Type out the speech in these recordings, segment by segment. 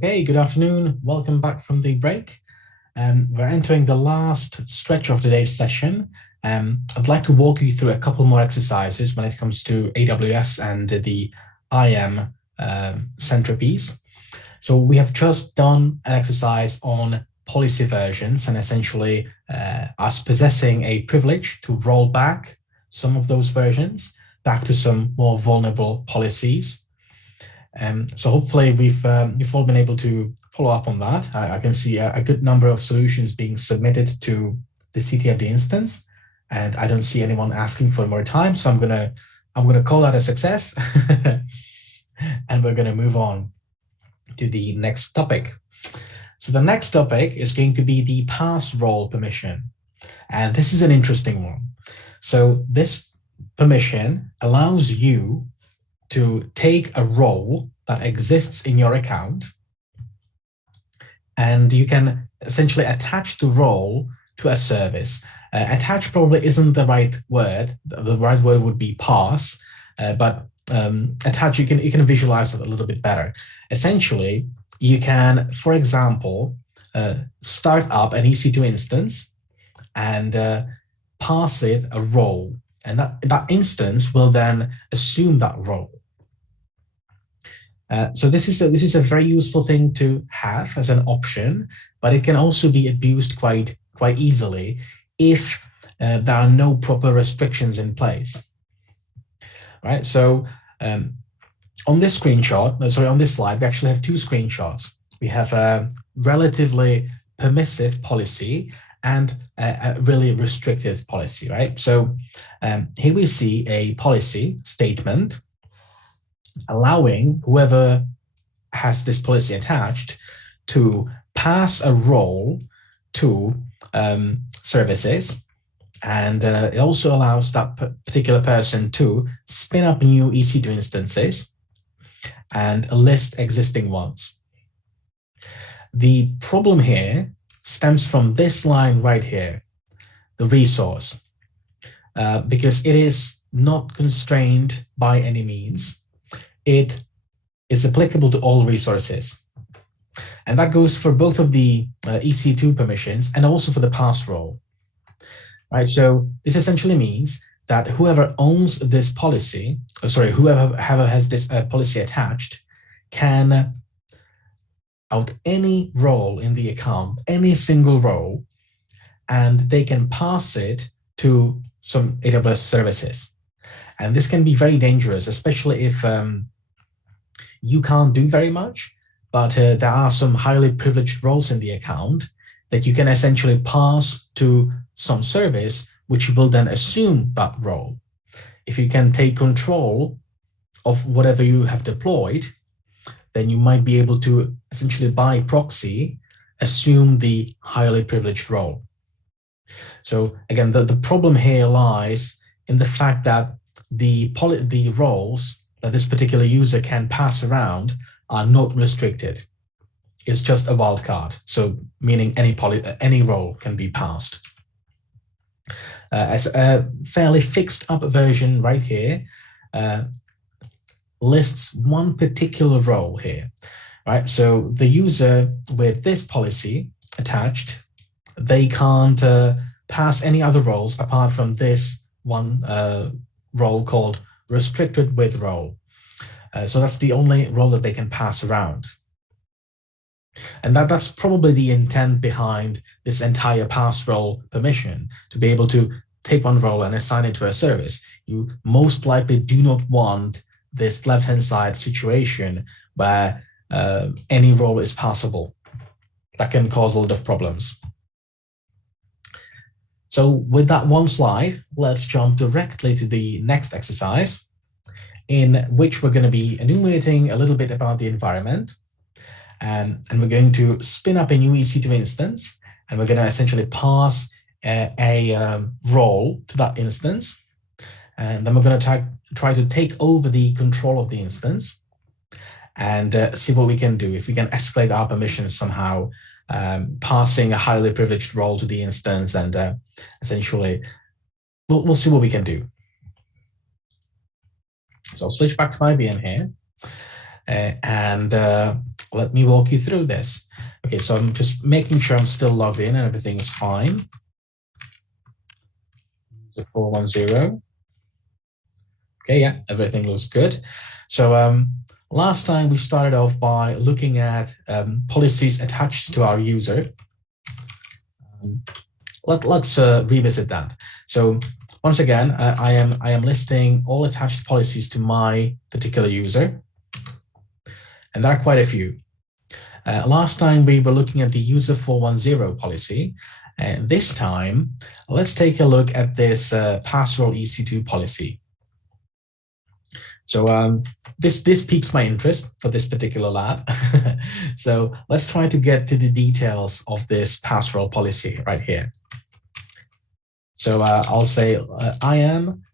Okay, good afternoon. Welcome back from the break. We're entering the last stretch of today's session. I'd like to walk you through a couple more exercises when it comes to AWS and the IAM centerpiece. So we have just done an exercise on policy versions and essentially us possessing a privilege to roll back some of those versions back to some more vulnerable policies. So hopefully we've all been able to follow up on that. I can see a good number of solutions being submitted to the CTFD instance, and I don't see anyone asking for more time. So I'm gonna call that a success, and we're gonna move on to the next topic. So the next topic is going to be the pass role permission, and this is an interesting one. So this permission allows you to take a role that exists in your account, and you can essentially attach the role to a service. Attach probably isn't the right word. The right word would be pass, but attach, you can visualize it a little bit better. Essentially, you can, for example, start up an EC2 instance and pass it a role, and that instance will then assume that role. So this is a very useful thing to have as an option, but it can also be abused quite easily if there are no proper restrictions in place. Right. So on this screenshot, sorry, on this slide, we actually have two screenshots. We have a relatively permissive policy and a really restricted policy, right? So here we see a policy statement allowing whoever has this policy attached to pass a role to services. And it also allows that particular person to spin up new EC2 instances and list existing ones. The problem here stems from this line right here, the resource, because it is not constrained by any means. It is applicable to all resources. And that goes for both of the EC2 permissions and also for the pass role. Right, so this essentially means that whoever owns this policy, whoever has this policy attached, can out any role in the account, any single role, and they can pass it to some AWS services. And this can be very dangerous, especially if you can't do very much, but there are some highly privileged roles in the account that you can essentially pass to some service, which will then assume that role. If you can take control of whatever you have deployed, then you might be able to essentially by proxy assume the highly privileged role. So again, the problem here lies in the fact that the roles that this particular user can pass around are not restricted. It's just a wildcard. So meaning any role can be passed. As a fairly fixed up version right here lists one particular role here, right? So the user with this policy attached, they can't pass any other roles apart from this one role called restricted with role. So that's the only role that they can pass around. And that's probably the intent behind this entire pass role permission, to be able to take one role and assign it to a service. You most likely do not want this left-hand side situation where any role is passable. That can cause a lot of problems. So with that one slide, let's jump directly to the next exercise, in which we're going to be enumerating a little bit about the environment. And we're going to spin up a new EC2 instance, and we're going to essentially pass a role to that instance. And then we're going to try to take over the control of the instance and see what we can do. If we can escalate our permissions somehow, passing a highly privileged role to the instance, and essentially we'll see what we can do. So I'll switch back to my VM here. And let me walk you through this. Okay, so I'm just making sure I'm still logged in and everything is fine. The 410. Okay, yeah, everything looks good. So last time we started off by looking at policies attached to our user. Let's revisit that. So once again, I am listing all attached policies to my particular user, and there are quite a few. Last time we were looking at the user 410 policy. This time, let's take a look at this password EC2 policy. So this piques my interest for this particular lab. So let's try to get to the details of this password policy right here. So I'll say I am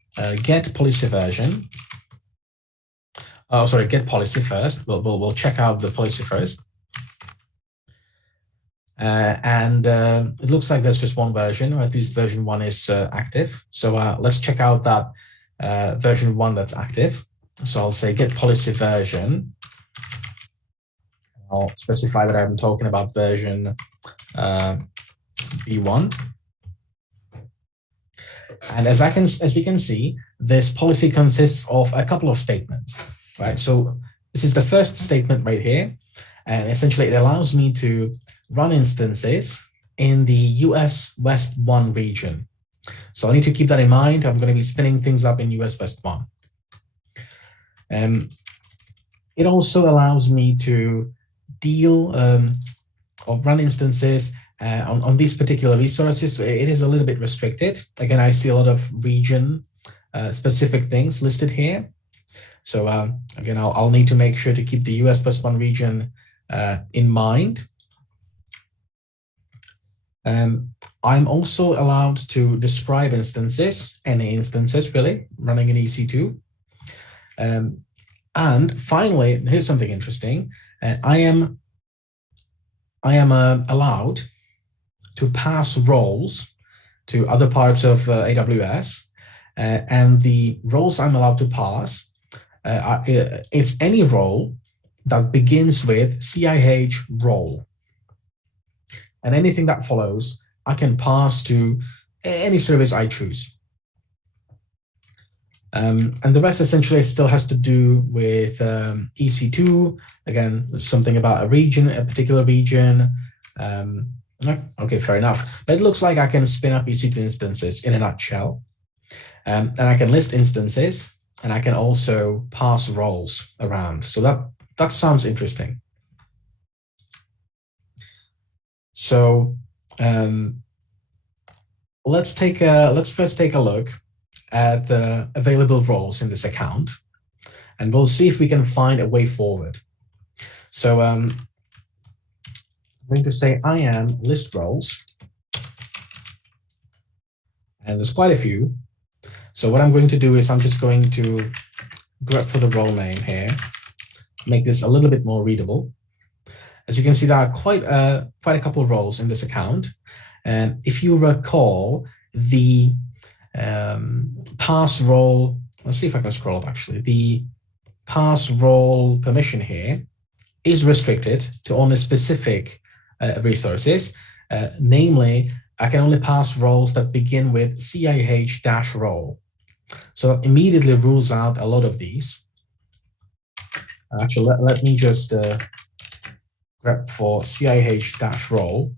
get policy version. Oh, sorry, get policy first. We'll check out the policy first. And it looks like there's just one version, or at least version 1 is active. So let's check out that version 1 that's active. So I'll say get policy version. I'll specify that I'm talking about version v1. And as we can see, this policy consists of a couple of statements, right? So this is the first statement right here. And essentially it allows me to run instances in the US West 1 region. So I need to keep that in mind. I'm going to be spinning things up in US West 1. It also allows me to deal or run instances on these particular resources. It is a little bit restricted. Again, I see a lot of region specific things listed here. So again, I'll need to make sure to keep the US West 1 region in mind. I'm also allowed to describe instances, any instances really, running in EC2. And finally, here's something interesting. I am allowed to pass roles to other parts of AWS, and the roles I'm allowed to pass is any role that begins with CIH role. And anything that follows, I can pass to any service I choose. And the rest essentially still has to do with EC2. Again, something about a region, a particular region. Okay, fair enough. But it looks like I can spin up EC2 instances in a nutshell. And I can list instances, and I can also pass roles around. So that sounds interesting. So let's first take a look at the available roles in this account, and we'll see if we can find a way forward. So I'm going to say I am list roles, and there's quite a few. So what I'm going to do is I'm just going to grab for the role name here, make this a little bit more readable. As you can see, there are quite a couple of roles in this account. And if you recall, the pass role, let's see if I can scroll up actually, the pass role permission here is restricted to only specific resources. Namely, I can only pass roles that begin with CIH-role. So that immediately rules out a lot of these. Actually, let me just grep for CIH-role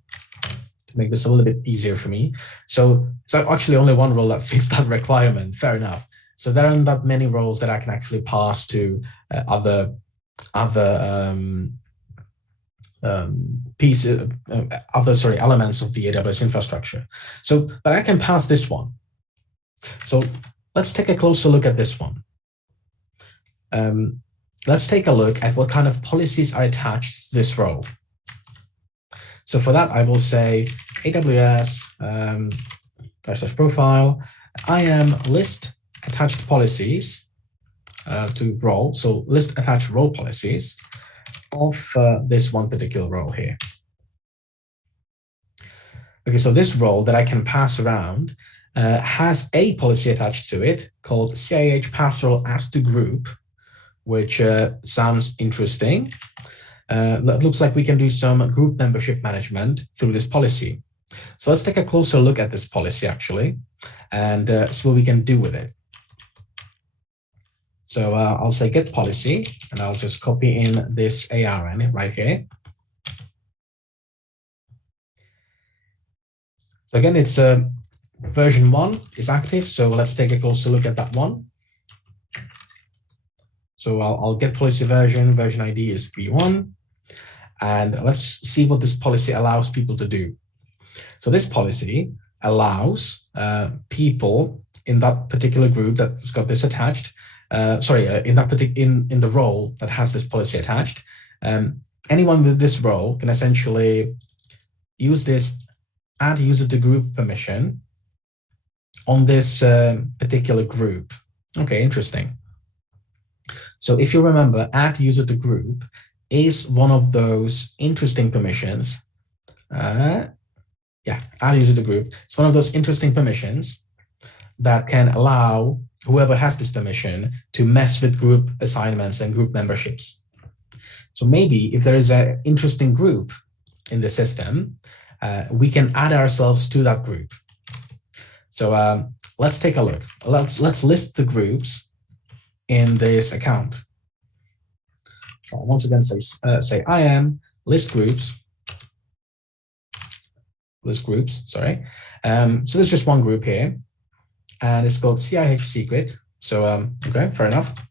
to make this a little bit easier for me. So actually only one role that fits that requirement, fair elements that many roles that I can actually pass to other elements of the AWS infrastructure. So, but I can pass this one. So let's take a closer look at this one. Let's take a look at what kind of policies are attached to this role. So for that, I will say AWS /profile. I am list attached policies to role. So list attached role policies of this one particular role here. Okay, so this role that I can pass around has a policy attached to it called CIH pass role as to group, which sounds interesting. It looks like we can do some group membership management through this policy. So let's take a closer look at this policy actually, and see what we can do with it. So I'll say get policy, and I'll just copy in this ARN right here. So again, it's version 1 is active. So let's take a closer look at that one. So I'll get policy version ID is v1. And let's see what this policy allows people to do. So this policy allows people in that particular group that's got this attached, in the role that has this policy attached, anyone with this role can essentially use this add user to group permission on this particular group. Okay, interesting. So if you remember, add user to group is one of those interesting permissions. Add user to group. It's one of those interesting permissions that can allow whoever has this permission to mess with group assignments and group memberships. So maybe if there is an interesting group in the system, we can add ourselves to that group. So let's take a look. Let's list the groups in this account. So once again, say IAM list groups. Sorry. So there's just one group here, and it's called CIH secret. So okay, fair enough.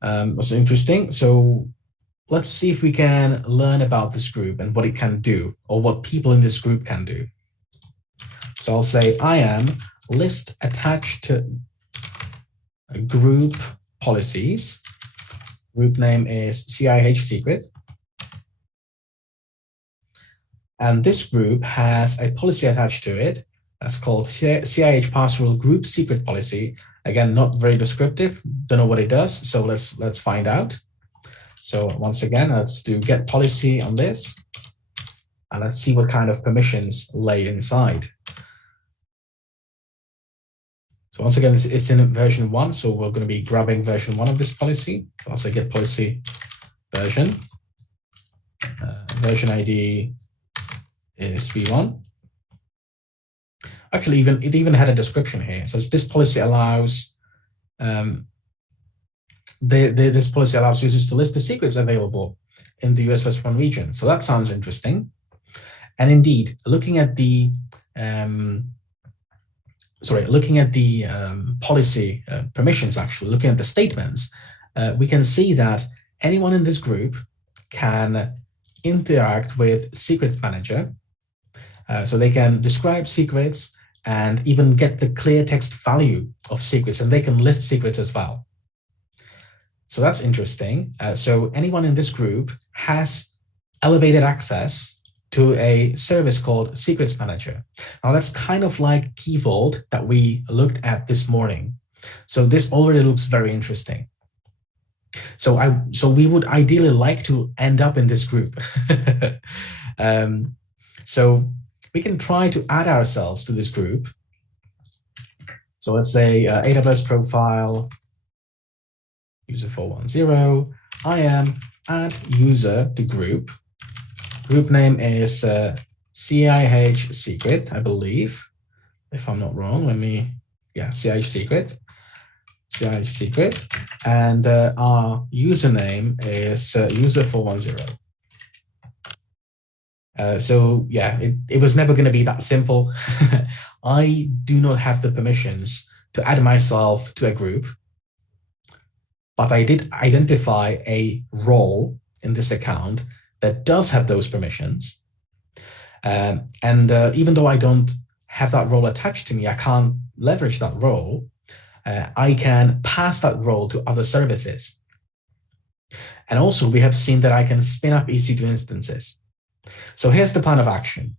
That's interesting. So let's see if we can learn about this group and what it can do, or what people in this group can do. So I'll say IAM list attached to group policies. Group name is CIH secret. And this group has a policy attached to it that's called CIH password group secret policy. Again, not very descriptive. Don't know what it does. So let's find out. So once again, let's do get policy on this, and let's see what kind of permissions laid inside. So once again, it's in version 1, so we're going to be grabbing version 1 of this policy. So I'll say get policy version. Version ID is v1. Actually, it even had a description here. It says this policy allows this policy allows users to list the secrets available in the US West 1 region. So that sounds interesting. And indeed, looking at the policy permissions, actually looking at the statements, we can see that anyone in this group can interact with secrets manager. So they can describe secrets and even get the clear text value of secrets, and they can list secrets as well. So that's interesting. So anyone in this group has elevated access to a service called Secrets Manager. Now that's kind of like Key Vault that we looked at this morning. So this already looks very interesting. So we would ideally like to end up in this group. So we can try to add ourselves to this group. So let's say AWS profile, user 410, IAM, add user to group. Group name is CIH secret, I believe. If I'm not wrong, CIH secret. CIH secret. And our username is user 410. So yeah, it was never going to be that simple. I do not have the permissions to add myself to a group, but I did identify a role in this account that does have those permissions. And even though I don't have that role attached to me, I can't leverage that role. I can pass that role to other services. And also we have seen that I can spin up EC2 instances. So here's the plan of action.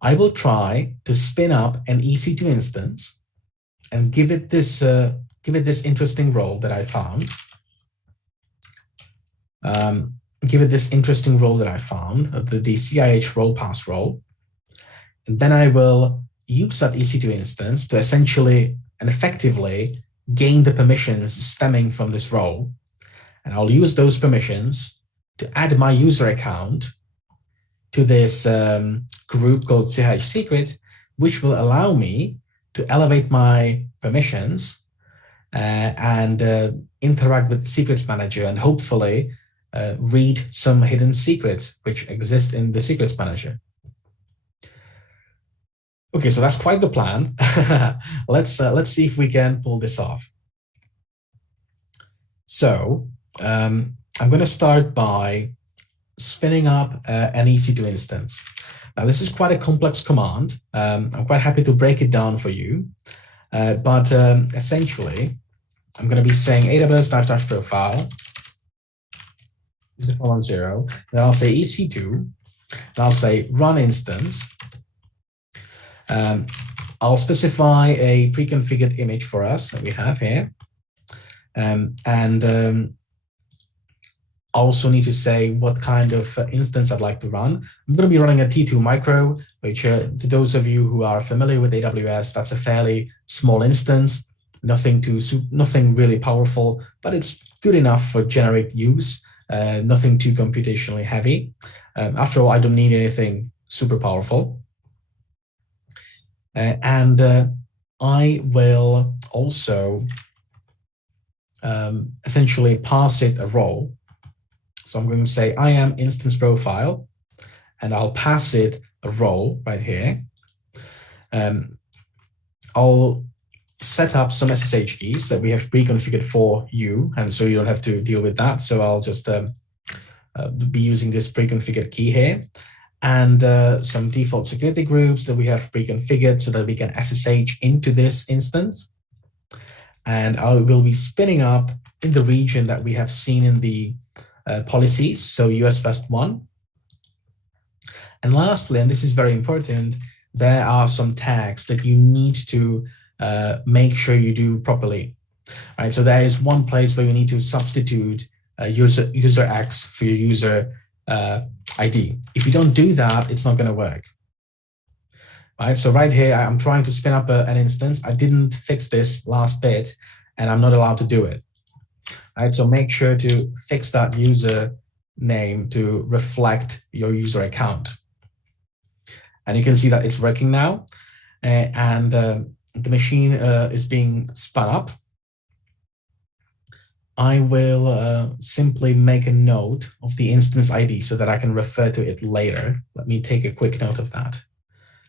I will try to spin up an EC2 instance and give it this interesting role that I found. Give it this interesting role that I found, the CIH role pass role. And then I will use that EC2 instance to essentially and effectively gain the permissions stemming from this role. And I'll use those permissions to add my user account to this group called chsecret, which will allow me to elevate my permissions and interact with secrets manager and hopefully read some hidden secrets which exist in the secrets manager. Okay, so that's quite the plan. Let's see if we can pull this off. So I'm going to start by spinning up an EC2 instance. Now, this is quite a complex command. I'm quite happy to break it down for you. But essentially, I'm going to be saying AWS -- profile, user 410, then I'll say EC2, and I'll say run instance. I'll specify a pre-configured image for us that we have here. Also need to say what kind of instance I'd like to run. I'm going to be running a T2 micro, which to those of you who are familiar with AWS, that's a fairly small instance, nothing really powerful, but it's good enough for generic use, nothing too computationally heavy. After all, I don't need anything super powerful. I will also essentially pass it a role. So I'm going to say I am instance profile, and I'll pass it a role right here. I'll set up some SSH keys that we have pre-configured for you, and so you don't have to deal with that. So I'll just be using this pre-configured key here, and some default security groups that we have pre-configured so that we can SSH into this instance. And I will be spinning up in the region that we have seen in the policies, so US West 1. And lastly, and this is very important, there are some tags that you need to make sure you do properly. Right? So there is one place where you need to substitute user X for your user ID. If you don't do that, it's not going to work. Right? So right here, I'm trying to spin up an instance. I didn't fix this last bit, and I'm not allowed to do it. Right? So make sure to fix that user name to reflect your user account. And you can see that it's working now. The machine is being spun up. I will simply make a note of the instance ID so that I can refer to it later. Let me take a quick note of that.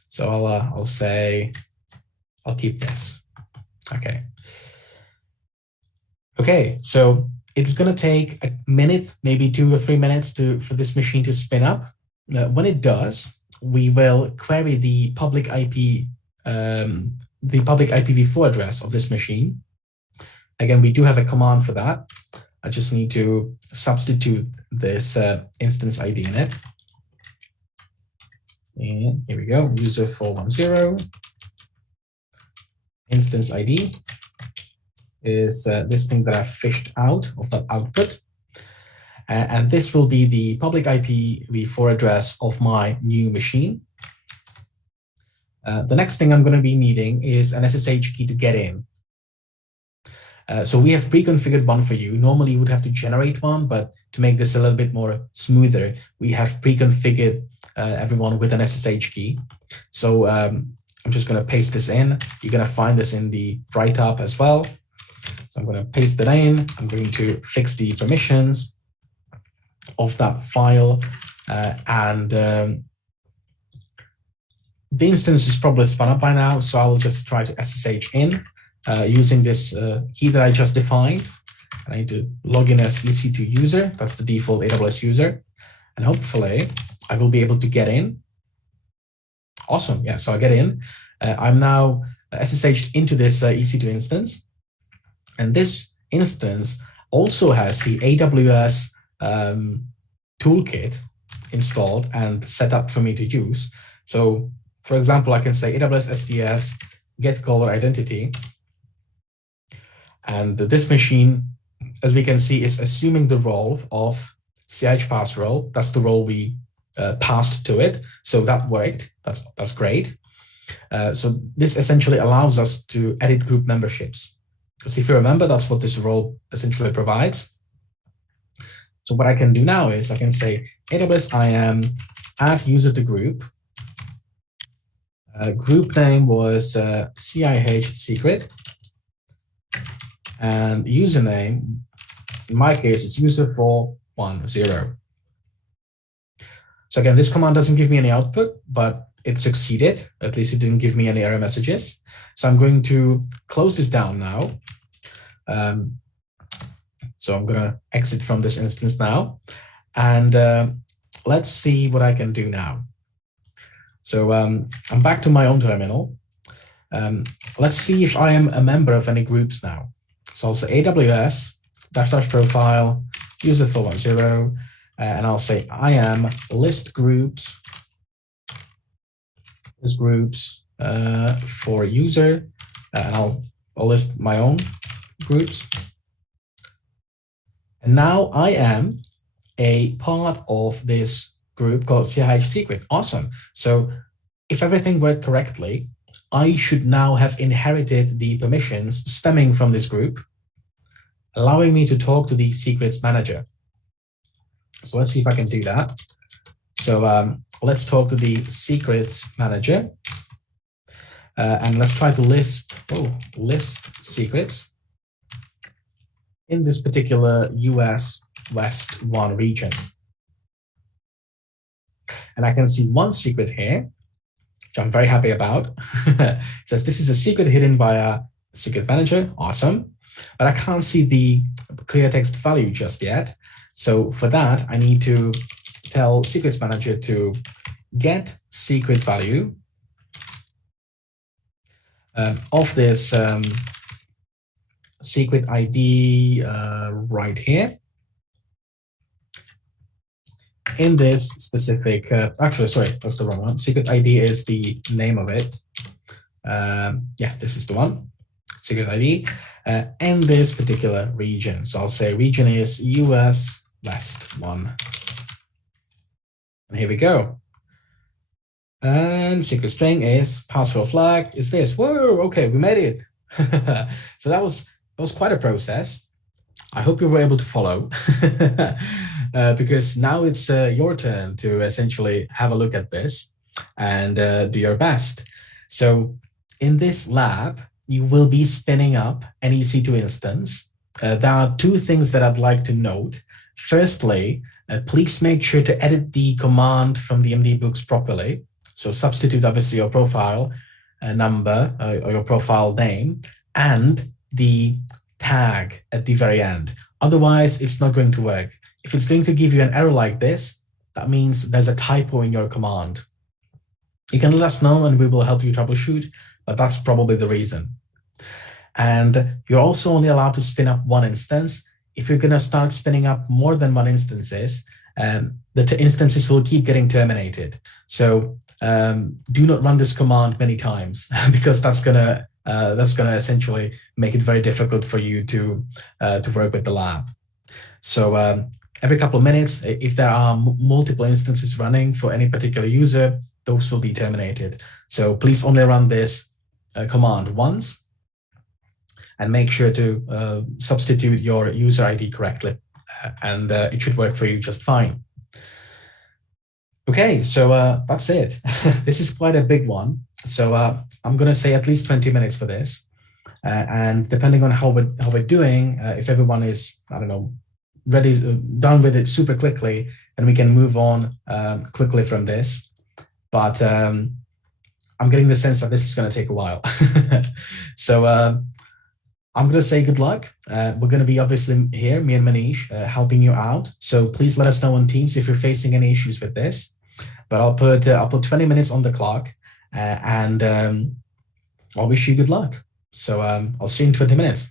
So I'll say, I'll keep this. Okay. Okay, so it's going to take a minute, maybe 2 or 3 minutes for this machine to spin up. When it does, we will query the public IPv4 address of this machine. Again, we do have a command for that. I just need to substitute this instance ID in it. And here we go, user 410. Instance ID is this thing that I've fished out of that output. And this will be the public IPv4 address of my new machine. The next thing I'm going to be needing is an SSH key to get in. So we have pre-configured one for you. Normally you would have to generate one, but to make this a little bit more smoother, we have pre-configured everyone with an SSH key. So I'm just going to paste this in. You're going to find this in the write-up as well. So I'm going to paste that in. I'm going to fix the permissions of that file. The instance is probably spun up by now, so I'll just try to SSH in using this key that I just defined. I need to log in as EC2 user. That's the default AWS user. And hopefully I will be able to get in. Awesome. Yeah, so I get in. I'm now SSH'd into this EC2 instance. And this instance also has the AWS toolkit installed and set up for me to use. So for example, I can say AWS SDS get caller identity. And this machine, as we can see, is assuming the role of CH pass role. That's the role we passed to it. So that worked. That's great. So this essentially allows us to edit group memberships. Because if you remember, that's what this role essentially provides. So what I can do now is I can say AWS IAM add user to group. Group name was CIH secret, and username, in my case, is user410. So again, this command doesn't give me any output, but it succeeded. At least it didn't give me any error messages. So I'm going to close this down now. So I'm going to exit from this instance now. And let's see what I can do now. So I'm back to my own terminal. Let's see if I am a member of any groups now. So I'll say AWS -- profile user410, and I'll say I am list groups for user, and I'll list my own groups. And now I am a part of this group called CIH secret. Awesome. So if everything worked correctly, I should now have inherited the permissions stemming from this group, allowing me to talk to the secrets manager. So let's see if I can do that. So let's talk to the secrets manager, and let's try to list secrets in this particular US West 1 region. And I can see one secret here, which I'm very happy about. It says this is a secret hidden by a secret manager. Awesome. But I can't see the clear text value just yet. So for that, I need to tell secrets manager to get secret value of this secret ID right here. In this specific, actually, sorry, that's the wrong one. Secret ID is the name of it. Yeah, this is the one, secret ID, in this particular region. So I'll say region is US West 1. And here we go. And secret string is password flag is this. Whoa, okay, we made it. So that was quite a process. I hope you were able to follow, because now it's your turn to essentially have a look at this and do your best. So in this lab, you will be spinning up an EC2 instance. There are two things that I'd like to note. Firstly, please make sure to edit the command from the MD books properly. So substitute obviously your profile number or your profile name and the tag at the very end. Otherwise, it's not going to work. If it's going to give you an error like this, that means there's a typo in your command. You can let us know and we will help you troubleshoot, but that's probably the reason. And you're also only allowed to spin up one instance. If you're going to start spinning up more than one instances, the instances will keep getting terminated. So do not run this command many times because that's gonna essentially make it very difficult for you to work with the lab. So every couple of minutes, if there are multiple instances running for any particular user, those will be terminated. So please only run this command once and make sure to substitute your user ID correctly, and it should work for you just fine. Okay, so that's it. This is quite a big one. So I'm going to say at least 20 minutes for this. And depending on how we're doing, if everyone is, I don't know, ready, done with it super quickly, then we can move on quickly from this. But I'm getting the sense that this is going to take a while. So I'm going to say good luck. We're going to be obviously here, me and Manish, helping you out. So please let us know on Teams if you're facing any issues with this. But I'll put 20 minutes on the clock, and I'll wish you good luck. So I'll see you in 20 minutes.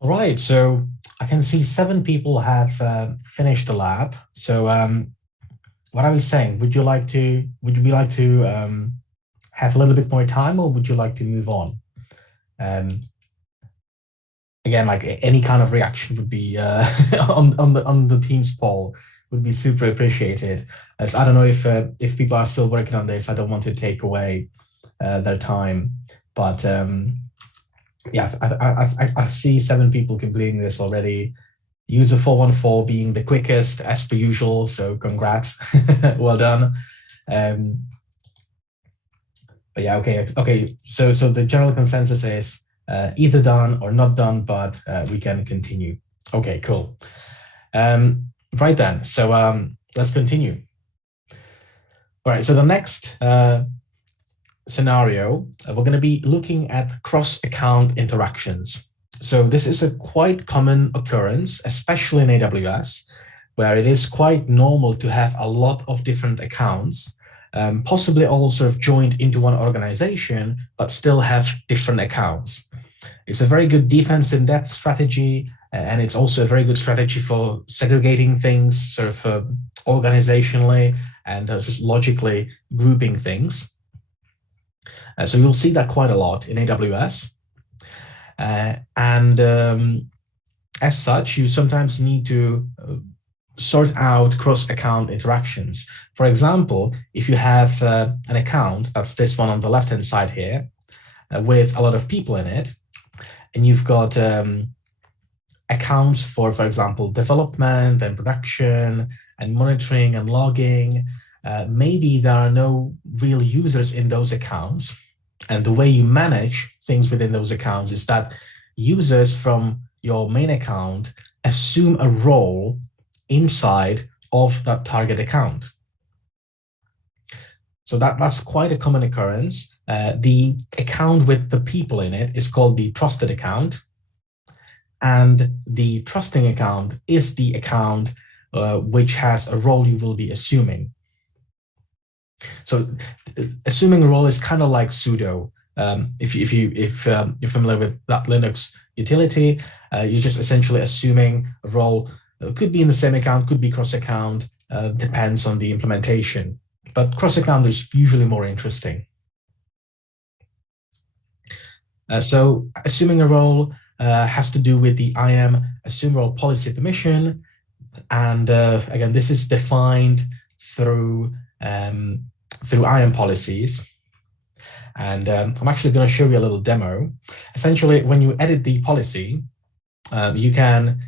All right, so I can see 7 people have finished the lab. So what are we saying? Would you like to have a little bit more time, or would you like to move on? Um, Again, like any kind of reaction would be on the Teams poll would be super appreciated. As I don't know if people are still working on this, I don't want to take away their time, but yeah, I see 7 people completing this already. User 414 being the quickest as per usual, so congrats, well done. Um, but yeah, okay. So the general consensus is either done or not done, but we can continue. Okay, cool. Right then, so let's continue. All right, so the next scenario, we're going to be looking at cross-account interactions. So this is a quite common occurrence, especially in AWS, where it is quite normal to have a lot of different accounts, possibly all sort of joined into one organization, but still have different accounts. It's a very good defense in depth strategy, and it's also a very good strategy for segregating things sort of organizationally and just logically grouping things. So you'll see that quite a lot in AWS. And as such, you sometimes need to sort out cross-account interactions. For example, if you have an account, that's this one on the left-hand side here, with a lot of people in it, and you've got accounts for example, development and production and monitoring and logging, maybe there are no real users in those accounts. And the way you manage things within those accounts is that users from your main account assume a role inside of that target account. So that's quite a common occurrence. The account with the people in it is called the trusted account. And the trusting account is the account which has a role you will be assuming. So assuming a role is kind of like sudo. If you're familiar with that Linux utility, you're just essentially assuming a role. Could be in the same account, could be cross-account, depends on the implementation. But cross-account is usually more interesting. So assuming a role has to do with the IAM assume role policy permission. And again, this is defined through IAM policies. And I'm actually going to show you a little demo. Essentially, when you edit the policy, you can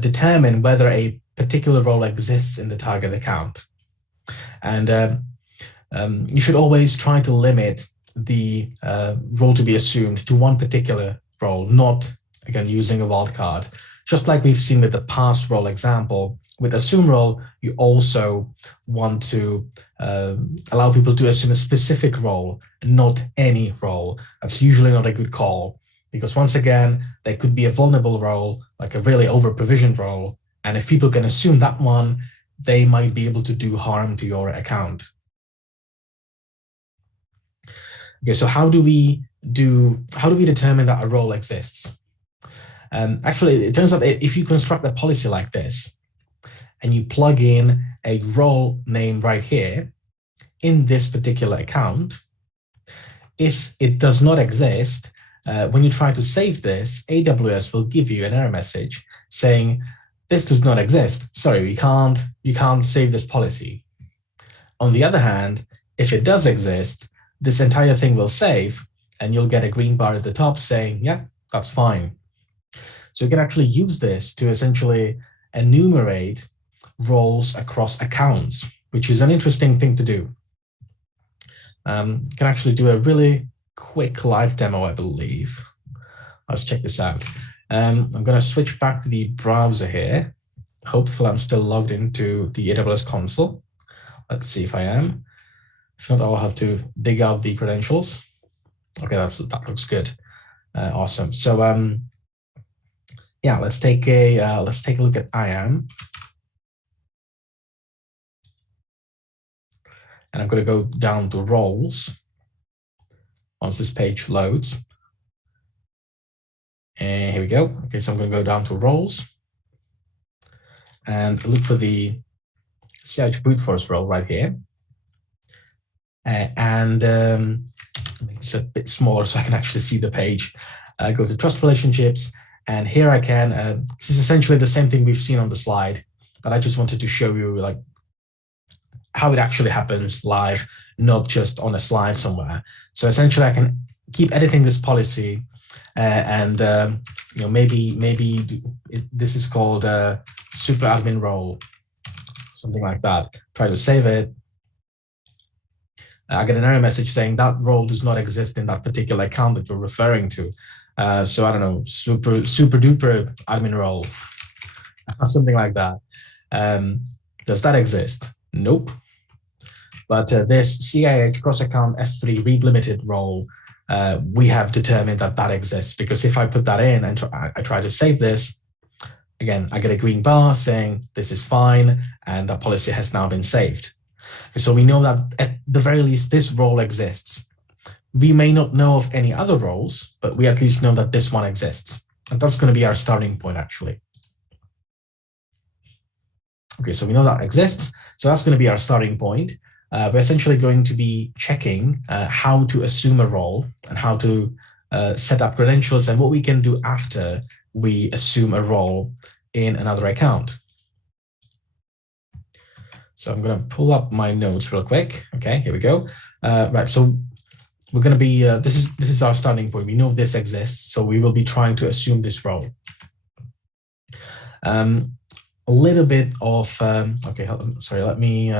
determine whether a particular role exists in the target account. And you should always try to limit the role to be assumed to one particular role, not, again, using a wildcard. Just like we've seen with the pass role example, with assume role, you also want to allow people to assume a specific role, not any role. That's usually not a good call, because once again, there could be a vulnerable role, like a really over-provisioned role. And if people can assume that one, they might be able to do harm to your account. Okay, so how do we determine that a role exists? Actually, it turns out that if you construct a policy like this and you plug in a role name right here in this particular account, if it does not exist, when you try to save this, AWS will give you an error message saying, this does not exist. Sorry, you can't save this policy. On the other hand, if it does exist, this entire thing will save, and you'll get a green bar at the top saying, yeah, that's fine. So you can actually use this to essentially enumerate roles across accounts, which is an interesting thing to do. Can actually do a really quick live demo, I believe. Let's check this out. I'm going to switch back to the browser here. Hopefully I'm still logged into the AWS console. Let's see if I am. If not, I'll have to dig out the credentials. Okay, that looks good. Awesome. So yeah, let's take a look at IAM. And I'm going to go down to roles once this page loads. And here we go. Okay, so I'm going to go down to roles and look for the CH brute force role right here. And make this a bit smaller so I can actually see the page. Go to trust relationships, and here I can, this is essentially the same thing we've seen on the slide, but I just wanted to show you like how it actually happens live, not just on a slide somewhere. So essentially I can keep editing this policy and you know, maybe this is called a super admin role, something like that. Try to save it. I get an error message saying that role does not exist in that particular account that you're referring to. So I don't know, super duper admin role, something like that. Does that exist? Nope. But this CIH cross account S3 read limited role, we have determined that that exists, because if I put that in and I try to save this, again, I get a green bar saying this is fine and that policy has now been saved. So we know that at the very least, this role exists. We may not know of any other roles, but we at least know that this one exists. And that's going to be our starting point, actually. Okay, so we know that exists. So that's going to be our starting point. We're essentially going to be checking how to assume a role and how to set up credentials and what we can do after we assume a role in another account. So I'm going to pull up my notes real quick. Okay, here we go. Right, so we're going to be, this is our starting point. We know this exists, so we will be trying to assume this role. A little bit of, okay, sorry, let me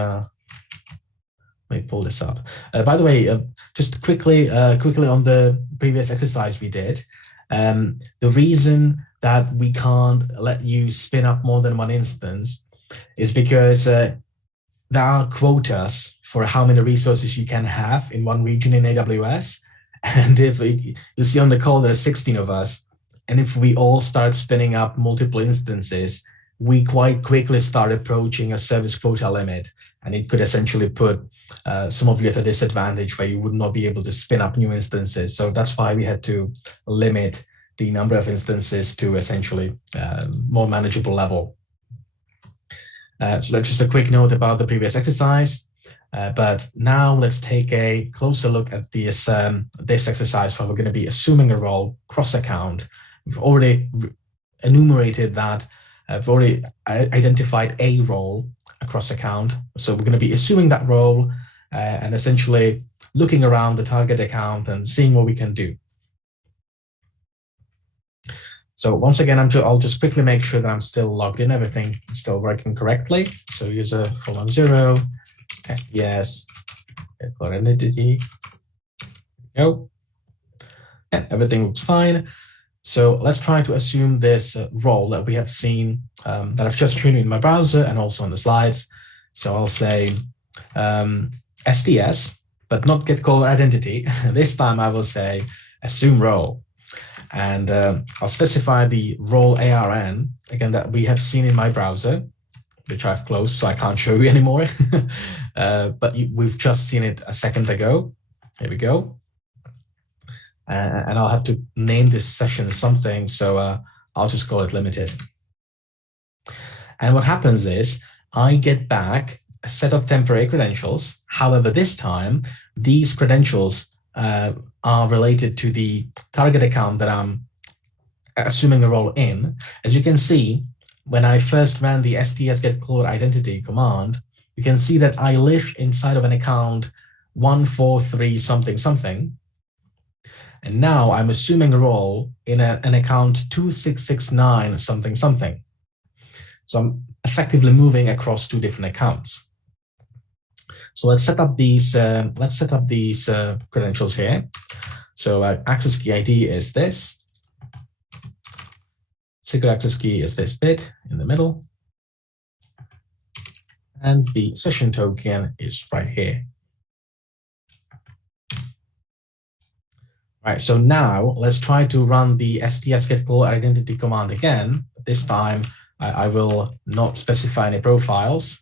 pull this up. By the way, just quickly on the previous exercise we did, the reason that we can't let you spin up more than one instance is because there are quotas for how many resources you can have in one region in AWS. And if you see on the call, there are 16 of us. And if we all start spinning up multiple instances, we quite quickly start approaching a service quota limit. And it could essentially put some of you at a disadvantage where you would not be able to spin up new instances. So that's why we had to limit the number of instances to essentially more manageable level. So that's just a quick note about the previous exercise. But now let's take a closer look at this, this exercise where we're going to be assuming a role cross-account. We've already enumerated that. We've already identified a role across account. So we're going to be assuming that role and essentially looking around the target account and seeing what we can do. So once again, I'll just quickly make sure that I'm still logged in, everything is still working correctly. So user _0, SDS, get identity, go. And everything looks fine. So let's try to assume this role that we have seen, that I've just shown you in my browser and also on the slides. So I'll say SDS, but not get caller identity. This time I will say assume role. And I'll specify the role ARN, again, that we have seen in my browser, which I've closed, so I can't show you anymore. But we've just seen it a second ago. Here we go. And I'll have to name this session something, so I'll just call it limited. And what happens is I get back a set of temporary credentials. However, this time, these credentials are related to the target account that I'm assuming a role in. As you can see, when I first ran the STS get caller identity command, you can see that I live inside of an account 143 something something. And now I'm assuming a role in an account 2669 something something. So I'm effectively moving across two different accounts. So let's set up these credentials here. So access key ID is this. Secret access key is this bit in the middle. And the session token is right here. Right, so now let's try to run the STS get caller identity command again. This time I will not specify any profiles,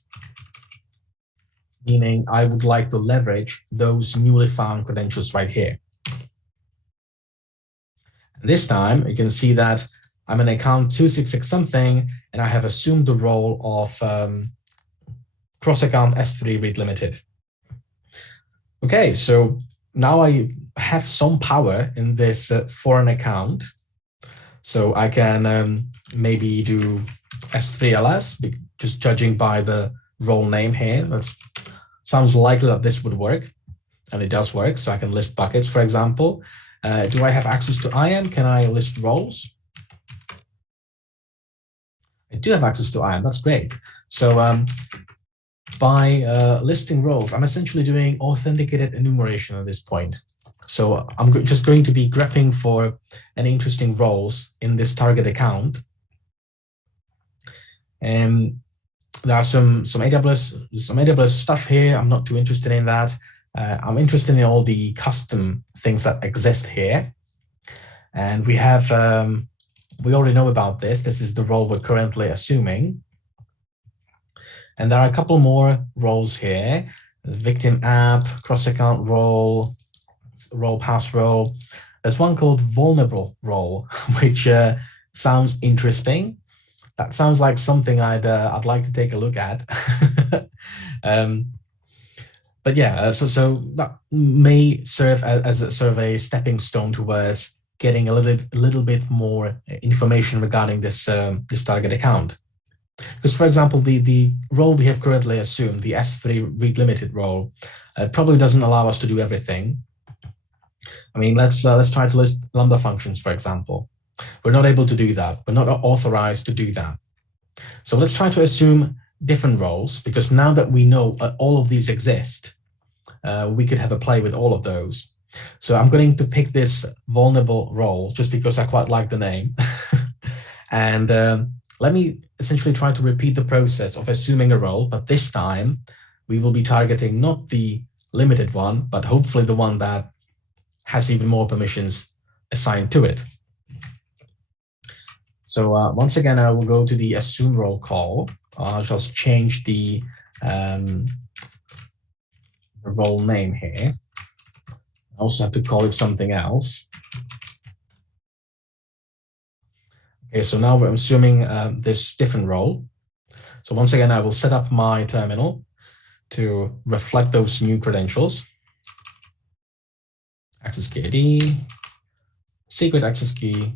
meaning I would like to leverage those newly found credentials right here. This time, you can see that I'm in account 266 something, and I have assumed the role of cross-account S3 read limited. Okay, so now I have some power in this foreign account. So I can maybe do S3ls, just judging by the role name here. That sounds likely that this would work, and it does work. So I can list buckets, for example. Do I have access to IAM? Can I list roles? I do have access to IAM. That's great. So by listing roles, I'm essentially doing authenticated enumeration at this point. So I'm just going to be grepping for any interesting roles in this target account. And there are some AWS stuff here. I'm not too interested in that. I'm interested in all the custom things that exist here. And we have, we already know about this. This is the role we're currently assuming. And there are a couple more roles here: victim app, cross-account role, role pass role. There's one called vulnerable role, which sounds interesting. That sounds like something I'd like to take a look at. But yeah, so that may serve as a sort of a stepping stone towards getting a little bit more information regarding this this target account. Because, for example, the role we have currently assumed, the S3 read limited role, probably doesn't allow us to do everything. I mean, let's try to list Lambda functions, for example. We're not able to do that. We're not authorized to do that. So let's try to assume different roles, because now that we know all of these exist, we could have a play with all of those. So I'm going to pick this vulnerable role just because I quite like the name. And let me essentially try to repeat the process of assuming a role, but this time we will be targeting not the limited one, but hopefully the one that has even more permissions assigned to it. So once again, I will go to the assume role call. I'll just change the role name here. I also have to call it something else. Okay, so now we're assuming this different role. So once again, I will set up my terminal to reflect those new credentials. Access key ID, secret access key,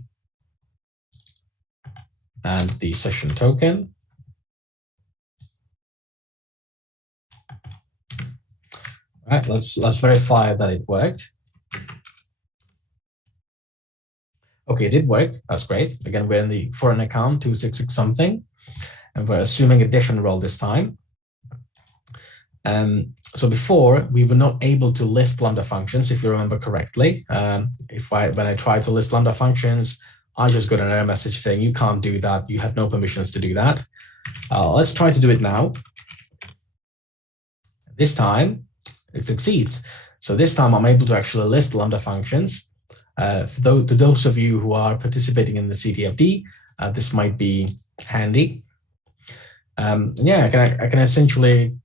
and the session token. All right, let's verify that it worked. Okay, it did work. That's great. Again, we're in the foreign account 266 something, and we're assuming a different role this time. So before, we were not able to list Lambda functions, if you remember correctly. When I tried to list Lambda functions, I just got an error message saying you can't do that. You have no permissions to do that. Let's try to do it now. This time, it succeeds. So this time, I'm able to actually list Lambda functions. To those of you who are participating in the CTFD, this might be handy. Yeah, I can essentially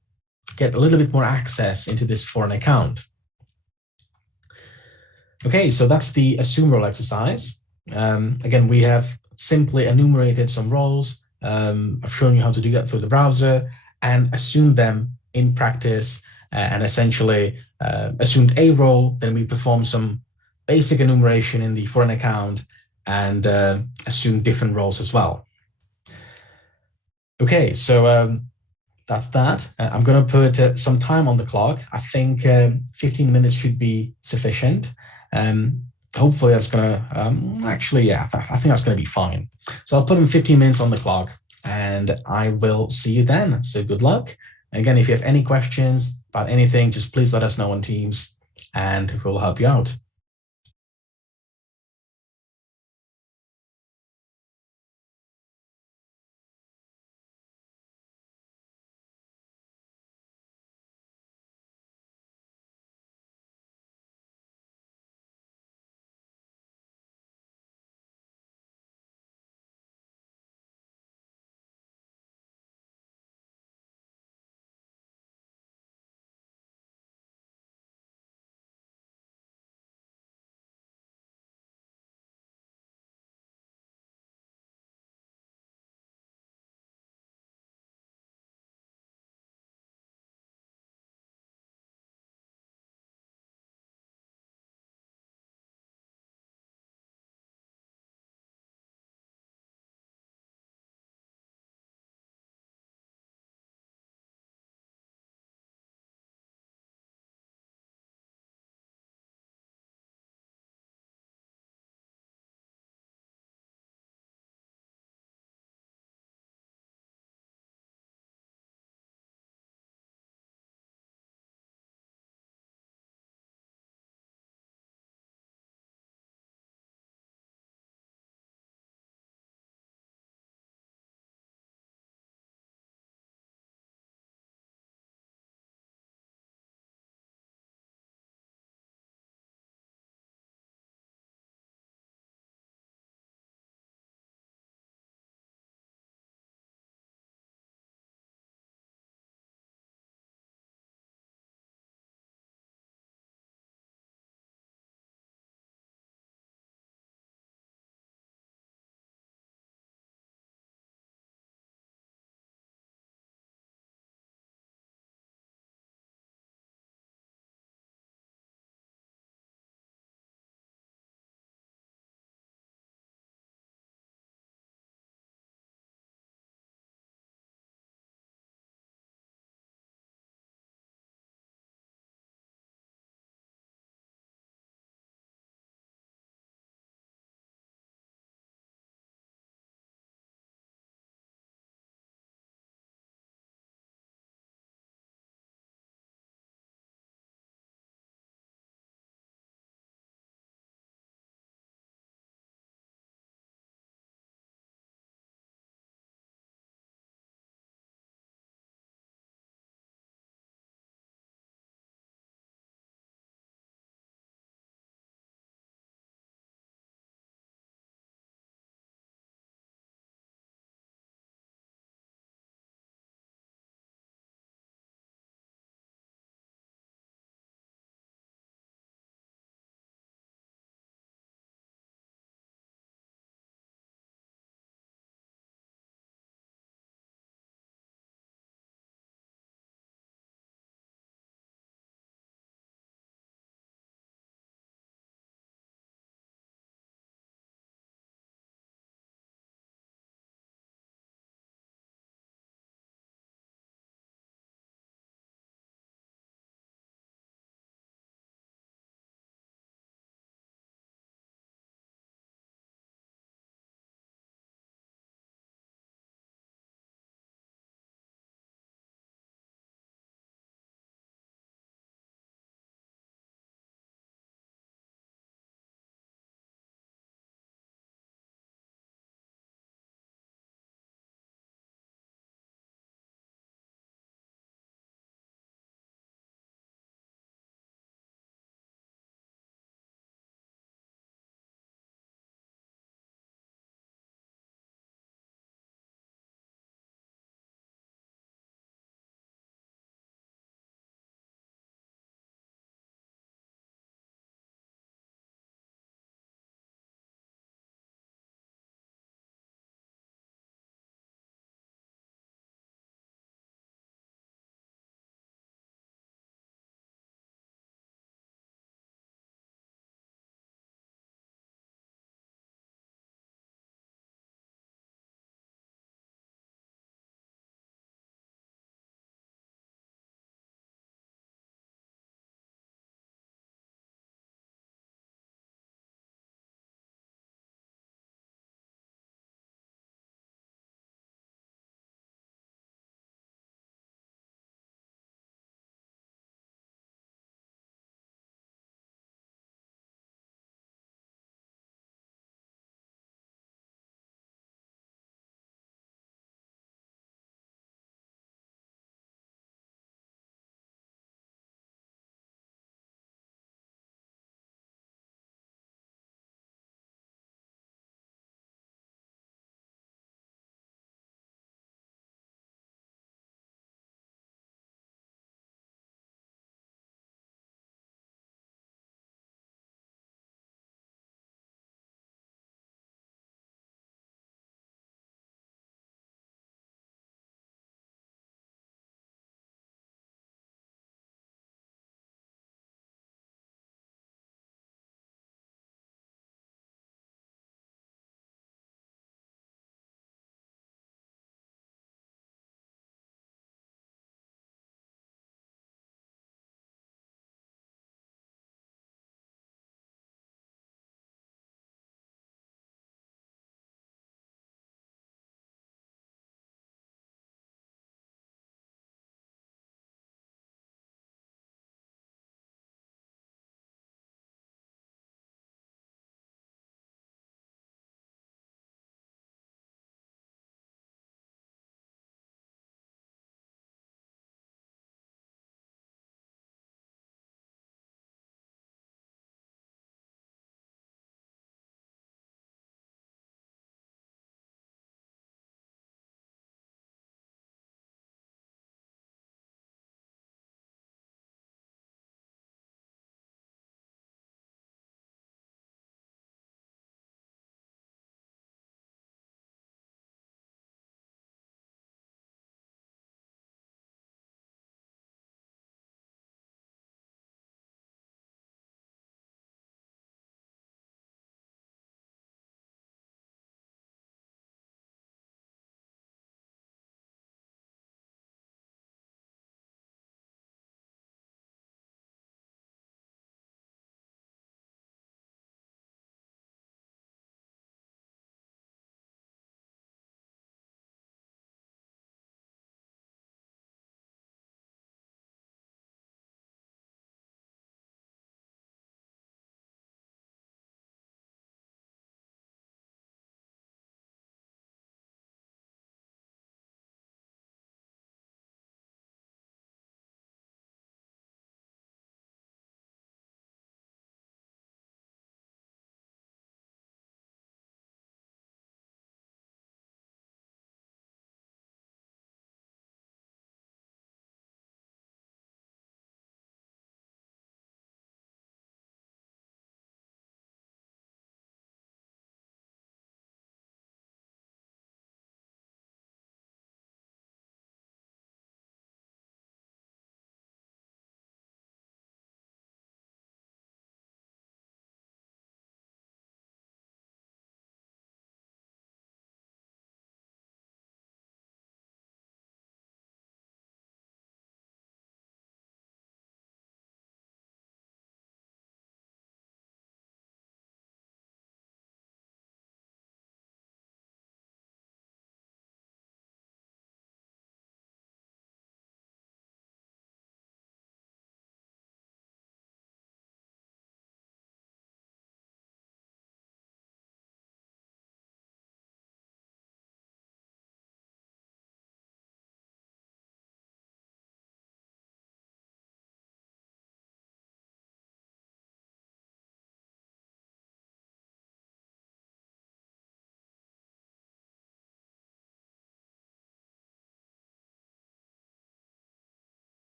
get a little bit more access into this foreign account. Okay, so that's the assume role exercise. Again, we have simply enumerated some roles. I've shown you how to do that through the browser and assume them in practice, and essentially assumed a role. Then we perform some basic enumeration in the foreign account and assume different roles as well. Okay, so that's that. I'm going to put some time on the clock. I think 15 minutes should be sufficient. Hopefully that's going to, actually, yeah, I think that's going to be fine. So I'll put in 15 minutes on the clock and I will see you then. So good luck. And again, if you have any questions about anything, just please let us know on Teams and we'll help you out.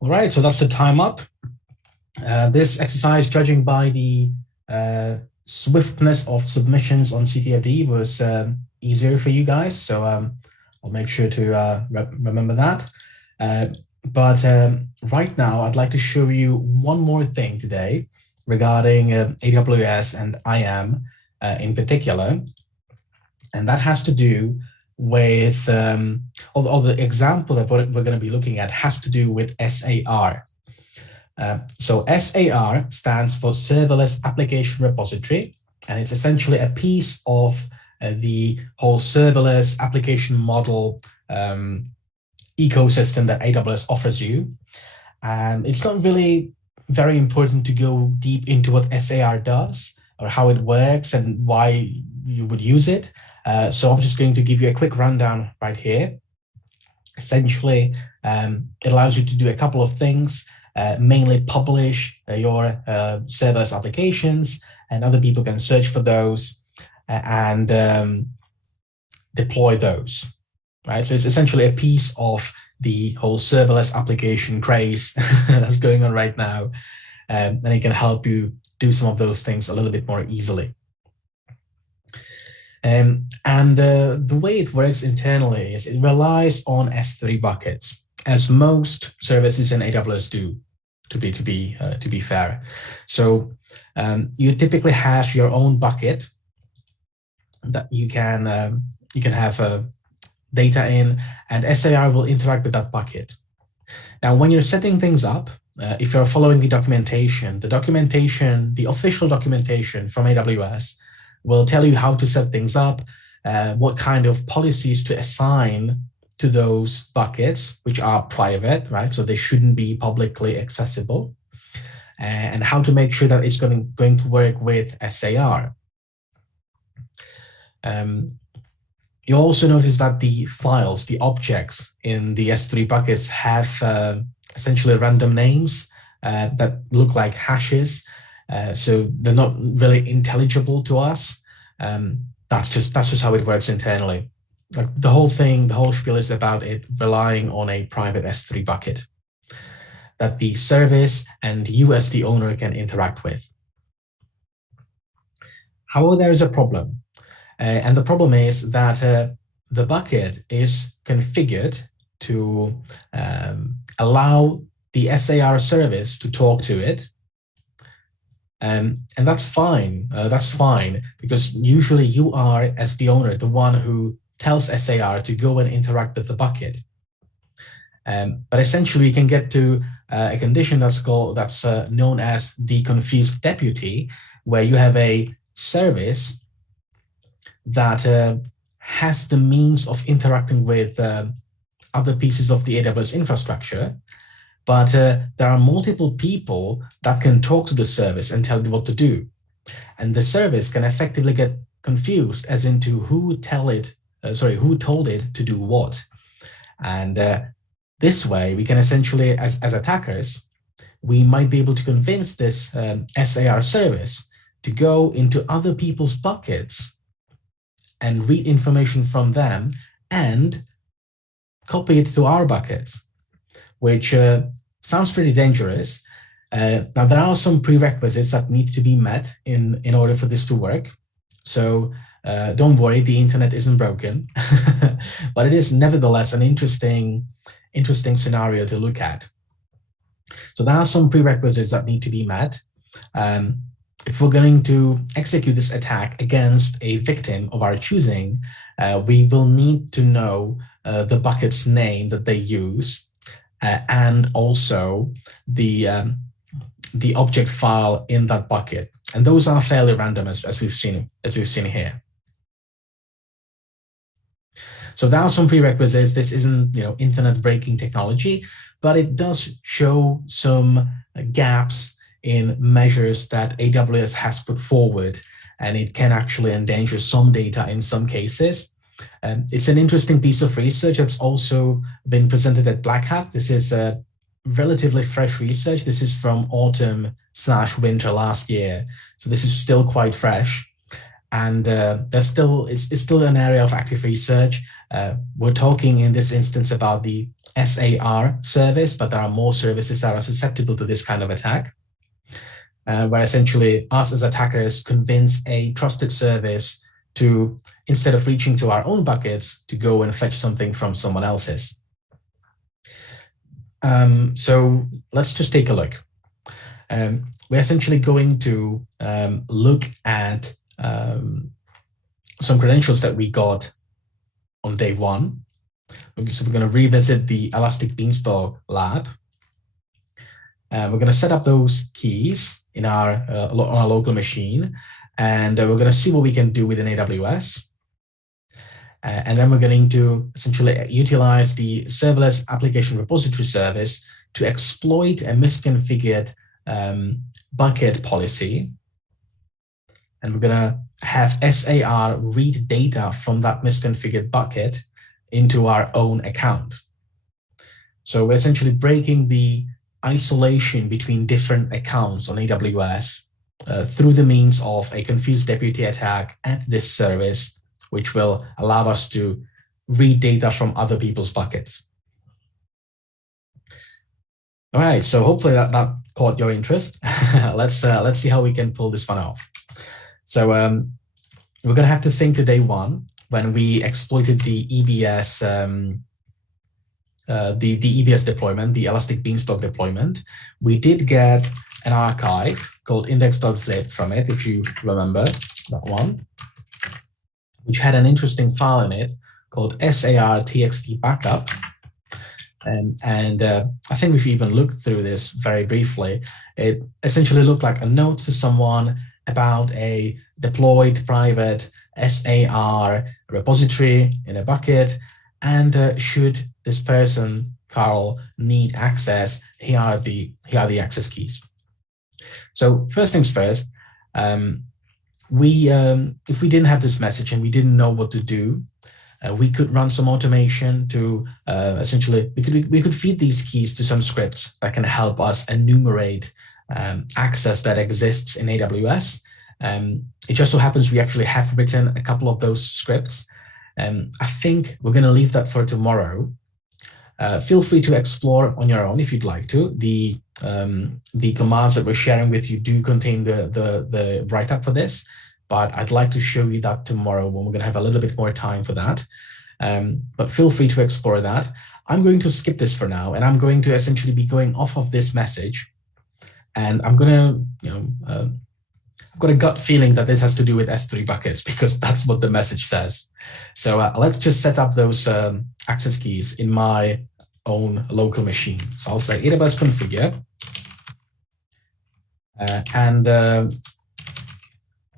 All right, so that's the time up. This exercise, judging by the swiftness of submissions on CTFD, was easier for you guys. So I'll make sure to remember that. But right now, I'd like to show you one more thing today regarding AWS and IAM in particular. And that has to do with, or the example that we're going to be looking at has to do with SAR. So SAR stands for Serverless Application Repository, and it's essentially a piece of the whole serverless application model ecosystem that AWS offers you. And it's not really very important to go deep into what SAR does or how it works and why you would use it. So I'm just going to give you a quick rundown right here. Essentially, it allows you to do a couple of things. Mainly publish your serverless applications, and other people can search for those and deploy those, right? So it's essentially a piece of the whole serverless application craze that's going on right now, and it can help you do some of those things a little bit more easily. And the way it works internally is it relies on S3 buckets, as most services in AWS do. To be fair, so you typically have your own bucket that you can have data in, and SAR will interact with that bucket. Now, when you're setting things up, if you're following the documentation, the official documentation from AWS will tell you how to set things up, what kind of policies to assign to those buckets, which are private, right? So they shouldn't be publicly accessible, and how to make sure that it's going to work with SAR. You'll also notice that the files, the objects in the S3 buckets have essentially random names that look like hashes. So they're not really intelligible to us. That's just how it works internally. Like the whole spiel is about it relying on a private S3 bucket that the service and you as the owner can interact with. However, there is a problem. And the problem is that the bucket is configured to allow the SAR service to talk to it. And that's fine. That's fine, because usually you are, as the owner, the one who tells SAR to go and interact with the bucket. But essentially, you can get to a condition that's known as the confused deputy, where you have a service that has the means of interacting with other pieces of the AWS infrastructure, but there are multiple people that can talk to the service and tell it what to do. And the service can effectively get confused as into who told it to do what. And this way, we can essentially, as attackers, we might be able to convince this SAR service to go into other people's buckets and read information from them and copy it to our buckets, which sounds pretty dangerous. Now, there are some prerequisites that need to be met in order for this to work. So don't worry, the internet isn't broken, but it is nevertheless an interesting scenario to look at. So there are some prerequisites that need to be met. If we're going to execute this attack against a victim of our choosing, we will need to know the bucket's name that they use, and also the object file in that bucket. And those are fairly random, as we've seen here. So there are some prerequisites. This isn't internet breaking technology, but it does show some gaps in measures that AWS has put forward, and it can actually endanger some data in some cases. It's an interesting piece of research that's also been presented at Blackhat. This is a relatively fresh research. This is from autumn/winter last year. So this is still quite fresh. And it's still an area of active research. We're talking in this instance about the SAR service, but there are more services that are susceptible to this kind of attack, where essentially us as attackers convince a trusted service to, instead of reaching to our own buckets, to go and fetch something from someone else's. So let's just take a look. We're essentially going to look at some credentials that we got on day one. So we're going to revisit the Elastic Beanstalk lab. We're going to set up those keys in on our local machine, and we're going to see what we can do within AWS. And then we're going to essentially utilize the serverless application repository service to exploit a misconfigured bucket policy. And we're going to have SAR read data from that misconfigured bucket into our own account. So we're essentially breaking the isolation between different accounts on AWS through the means of a confused deputy attack at this service, which will allow us to read data from other people's buckets. All right, so hopefully that caught your interest. Let's see how we can pull this one off. So we're going to have to think to day one when we exploited the EBS, the EBS deployment, the Elastic Beanstalk deployment. We did get an archive called index.zip from it, if you remember that one, which had an interesting file in it called SAR-txt backup. And I think we've even looked through this very briefly. It essentially looked like a note to someone about a deployed private SAR repository in a bucket. And should this person, Carl, need access, here are the access keys. So first things first, if we didn't have this message and we didn't know what to do, we could run some automation to essentially, we could feed these keys to some scripts that can help us enumerate access that exists in AWS. It just so happens we actually have written a couple of those scripts. I think we're going to leave that for tomorrow. Feel free to explore on your own if you'd like to. The commands that we're sharing with you do contain the write-up for this, but I'd like to show you that tomorrow when we're going to have a little bit more time for that. But feel free to explore that. I'm going to skip this for now, and I'm going to essentially be going off of this message. And I'm going to, I've got a gut feeling that this has to do with S3 buckets because that's what the message says. So let's just set up those access keys in my own local machine. So I'll say AWS configure and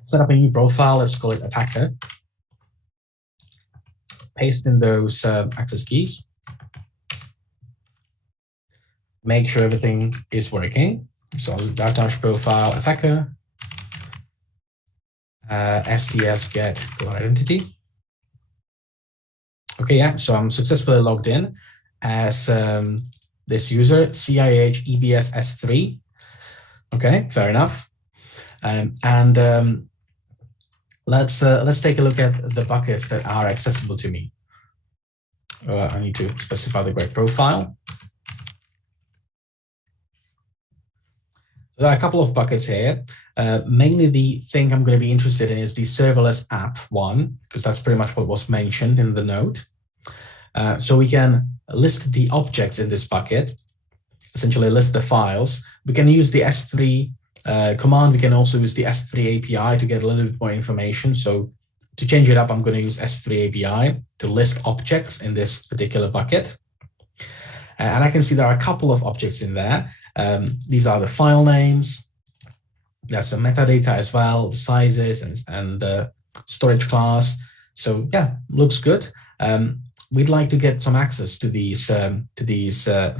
set up a new profile. Let's call it attacker. Paste in those access keys. Make sure everything is working. So dash profile attacker. STS get caller identity. Okay, yeah, so I'm successfully logged in as this user, CIH EBS S3. Okay, fair enough. Let's take a look at the buckets that are accessible to me. I need to specify the correct profile. There are a couple of buckets here. Mainly the thing I'm going to be interested in is the serverless app one, because that's pretty much what was mentioned in the note. So we can list the objects in this bucket, essentially list the files. We can use the S3 command. We can also use the S3 API to get a little bit more information. So to change it up, I'm going to use S3 API to list objects in this particular bucket. And I can see there are a couple of objects in there. These are the file names. There's some metadata as well, sizes and storage class. So yeah, looks good. We'd like to get some access to these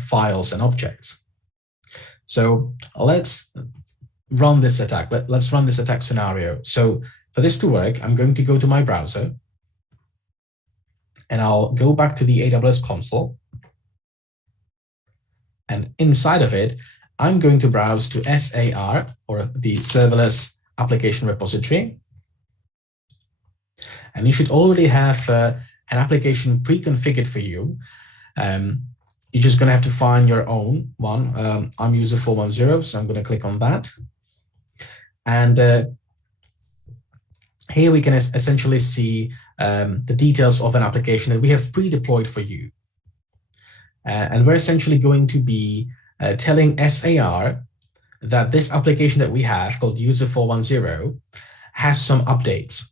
files and objects. So let's run this attack. Let's run this attack scenario. So for this to work, I'm going to go to my browser and I'll go back to the AWS console. And inside of it, I'm going to browse to SAR, or the serverless application repository. And you should already have an application pre-configured for you. you're just going to have to find your own one. I'm user 410, so I'm going to click on that. And here we can essentially see the details of an application that we have pre-deployed for you. And we're essentially going to be telling SAR that this application that we have called user 410 has some updates.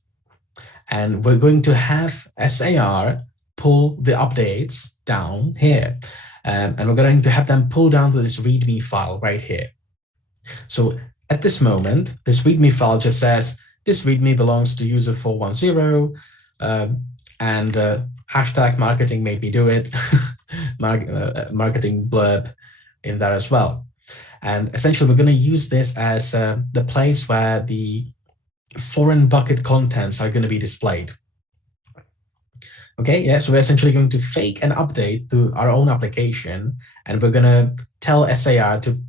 And we're going to have SAR pull the updates down here. And we're going to have them pull down to this README file right here. So at this moment, this README file just says, this README belongs to user 410, and hashtag marketing made me do it, marketing blurb in there as well. And essentially, we're going to use this as the place where the foreign bucket contents are going to be displayed. Okay, yeah, so we're essentially going to fake an update to our own application, and we're going to tell SAR to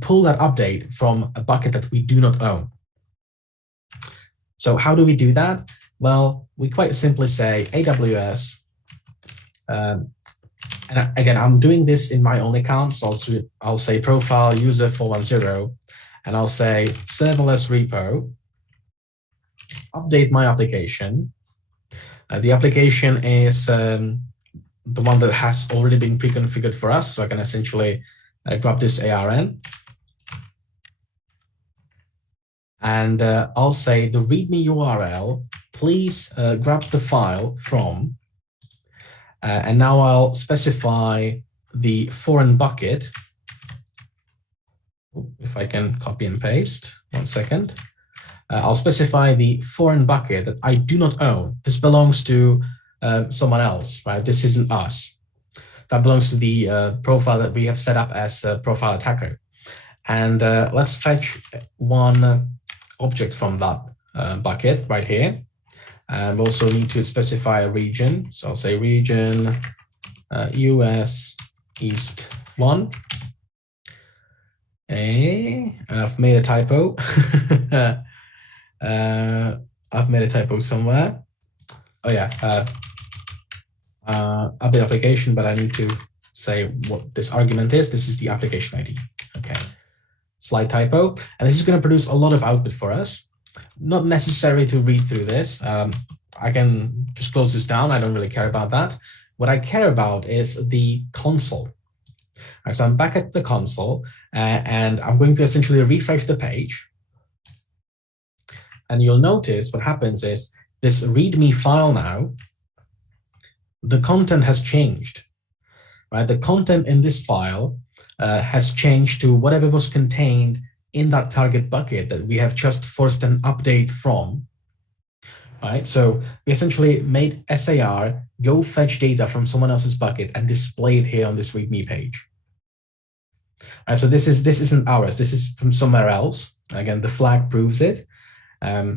pull that update from a bucket that we do not own. So how do we do that? Well, we quite simply say AWS, and again, I'm doing this in my own account, so I'll say profile user 410, and I'll say serverless repo, update my application. The application is the one that has already been pre-configured for us, so I can essentially grab this ARN. And I'll say the README URL, please grab the file from, and now I'll specify the foreign bucket. If I can copy and paste, 1 second. I'll specify the foreign bucket that I do not own. This belongs to someone else, right? This isn't us. That belongs to the profile that we have set up as a profile attacker. And let's fetch one object from that bucket right here. And we also need to specify a region. So I'll say region US East 1. And I've made a typo. I've made a typo somewhere. Oh yeah, update application, but I need to say what this argument is. This is the application ID. Okay, slight typo, and this is going to produce a lot of output for us. Not necessary to read through this. I can just close this down. I don't really care about that. What I care about is the console. All right, so I'm back at the console, and I'm going to essentially refresh the page. And you'll notice what happens is this README file now, the content has changed, right? The content in this file has changed to whatever was contained in that target bucket that we have just forced an update from, right? So we essentially made SAR go fetch data from someone else's bucket and display it here on this README page. All right, so this isn't ours. This is from somewhere else. Again, the flag proves it.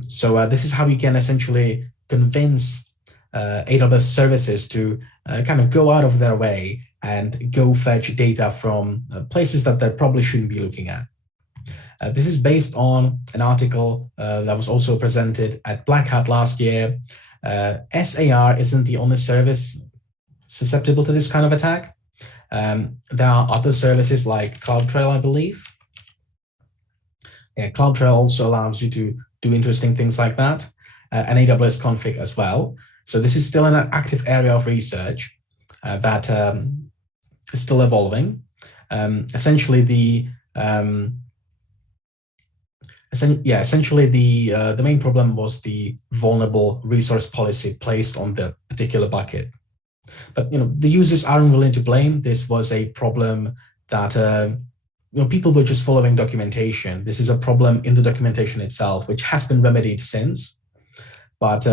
So this is how you can essentially convince AWS services to kind of go out of their way and go fetch data from places that they probably shouldn't be looking at. This is based on an article that was also presented at Black Hat last year. SAR isn't the only service susceptible to this kind of attack. There are other services like CloudTrail, I believe. Yeah, CloudTrail also allows you to do interesting things like that, and AWS config as well. So this is still an active area of research that is still evolving. Essentially, the main problem was the vulnerable resource policy placed on the particular bucket. But the users aren't willing to blame. This was a problem that people were just following documentation. This is a problem in the documentation itself, which has been remedied since. But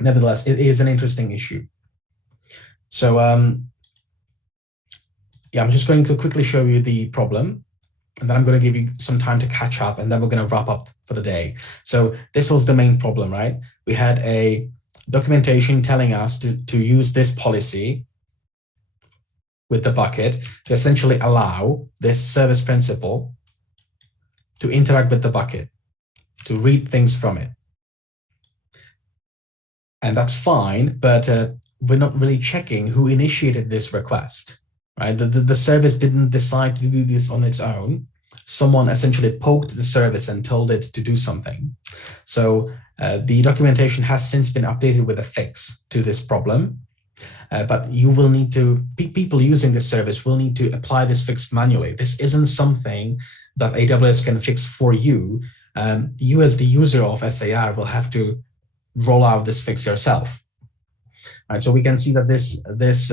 nevertheless, it is an interesting issue. So yeah, I'm just going to quickly show you the problem, and then I'm going to give you some time to catch up, and then we're going to wrap up for the day. So this was the main problem, right? We had a documentation telling us to use this policy with the bucket to essentially allow this service principal to interact with the bucket, to read things from it. And that's fine, but we're not really checking who initiated this request, right? The service didn't decide to do this on its own. Someone essentially poked the service and told it to do something. So the documentation has since been updated with a fix to this problem. But you will need to, people using this service will need to apply this fix manually. This isn't something that AWS can fix for you. You as the user of SAR will have to roll out this fix yourself. All right, so we can see that this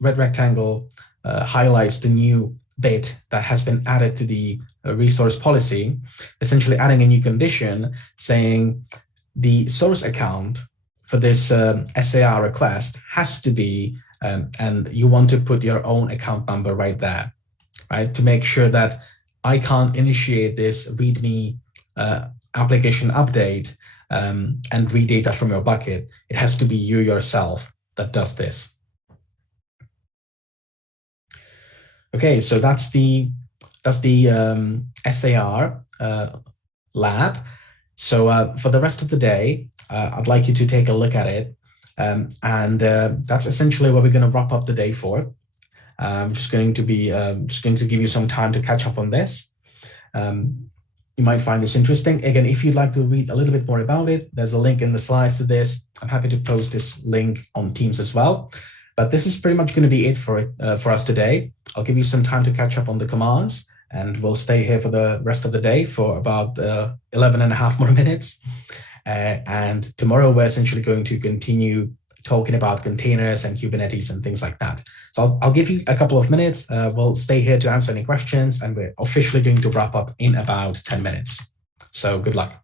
red rectangle highlights the new bit that has been added to the resource policy, essentially adding a new condition saying the source account for this SAR request has to be, and you want to put your own account number right there, right? To make sure that I can't initiate this README application update and read data from your bucket. It has to be you yourself that does this. Okay, so that's the SAR lab. So for the rest of the day, I'd like you to take a look at it. And that's essentially what we're going to wrap up the day for. I'm just going to give you some time to catch up on this. You might find this interesting. Again, if you'd like to read a little bit more about it, there's a link in the slides to this. I'm happy to post this link on Teams as well. But this is pretty much going to be it for us today. I'll give you some time to catch up on the commands, and we'll stay here for the rest of the day for about 11 and a half more minutes. And tomorrow, we're essentially going to continue talking about containers and Kubernetes and things like that. So I'll give you a couple of minutes. We'll stay here to answer any questions, and we're officially going to wrap up in about 10 minutes. So good luck.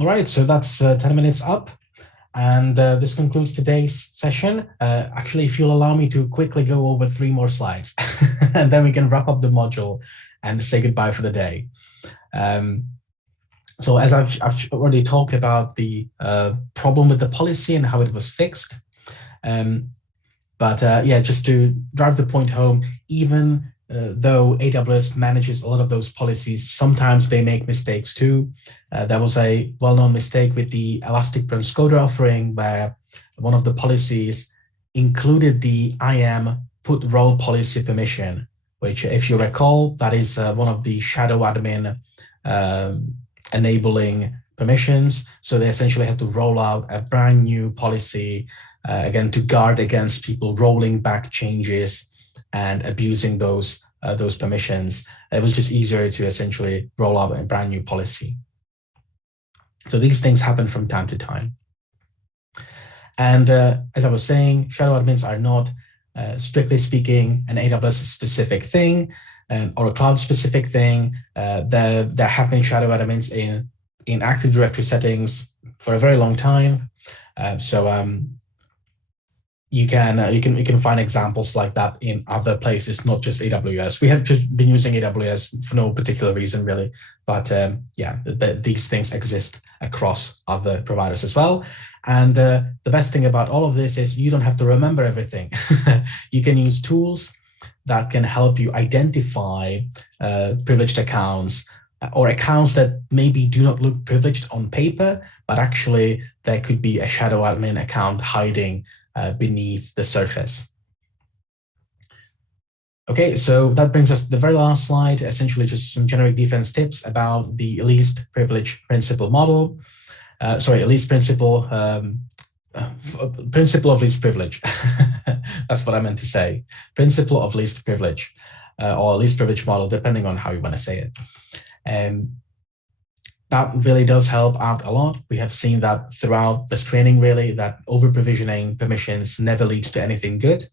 All right, so that's 10 minutes up. And this concludes today's session. Actually, if you'll allow me to quickly go over 3 more slides, and then we can wrap up the module and say goodbye for the day. So as I've already talked about the problem with the policy and how it was fixed. Yeah, just to drive the point home, even though AWS manages a lot of those policies, sometimes they make mistakes too. There was a well-known mistake with the Elastic Transcoder offering where one of the policies included the IAM put role policy permission, which, if you recall, that is one of the shadow admin enabling permissions. So they essentially had to roll out a brand new policy, again, to guard against people rolling back changes and abusing those permissions. It was just easier to essentially roll out a brand new policy. So these things happen from time to time. And as I was saying, shadow admins are not, strictly speaking, an AWS-specific thing or a cloud-specific thing. There have been shadow admins in Active Directory settings for a very long time. You can find examples like that in other places, not just AWS. We have just been using AWS for no particular reason, really. But yeah, these things exist across other providers as well. And the best thing about all of this is you don't have to remember everything. You can use tools that can help you identify privileged accounts or accounts that maybe do not look privileged on paper, but actually there could be a shadow admin account hiding beneath the surface. Okay, so that brings us to the very last slide, essentially just some generic defense tips about the least privilege principle model. Principle of least privilege. That's what I meant to say. Principle of least privilege or least privilege model, depending on how you want to say it. That really does help out a lot. We have seen that throughout this training, really, that over-provisioning permissions never leads to anything good.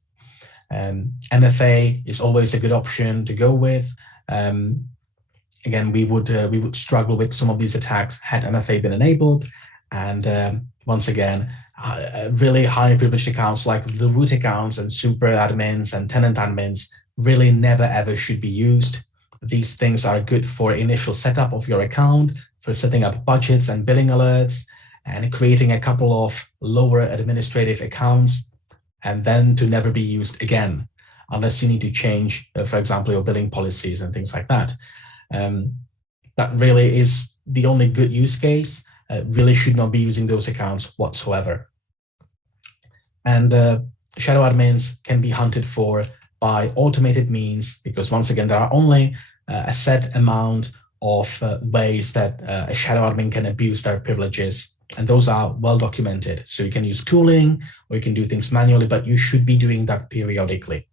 MFA is always a good option to go with. Again, we would struggle with some of these attacks had MFA been enabled. And once again, really high privileged accounts like the root accounts and super admins and tenant admins really never ever should be used. These things are good for initial setup of your account, for setting up budgets and billing alerts, and creating a couple of lower administrative accounts, and then to never be used again, unless you need to change, for example, your billing policies and things like that. That really is the only good use case. Really should not be using those accounts whatsoever. And shadow admins can be hunted for by automated means, because once again, there are only a set amount of ways that a shadow admin can abuse their privileges, and those are well documented. So you can use tooling or you can do things manually, but you should be doing that periodically.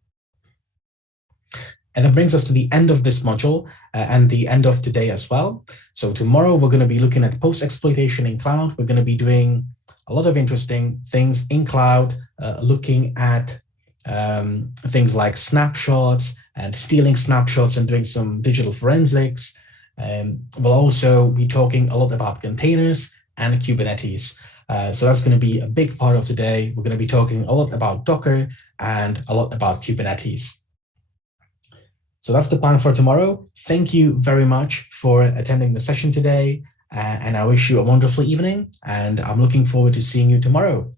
And that brings us to the end of this module and the end of today as well. So tomorrow we're going to be looking at post-exploitation in cloud. We're going to be doing a lot of interesting things in cloud, looking at things like snapshots and stealing snapshots and doing some digital forensics. We'll also be talking a lot about containers and Kubernetes. So that's going to be a big part of today. We're going to be talking a lot about Docker and a lot about Kubernetes. So that's the plan for tomorrow. Thank you very much for attending the session today. And I wish you a wonderful evening. And I'm looking forward to seeing you tomorrow.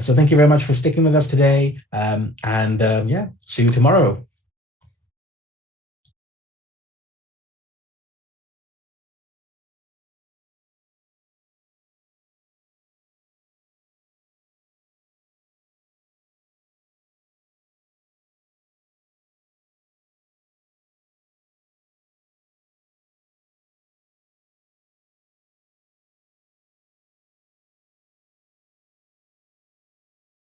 So thank you very much for sticking with us today. Yeah, see you tomorrow.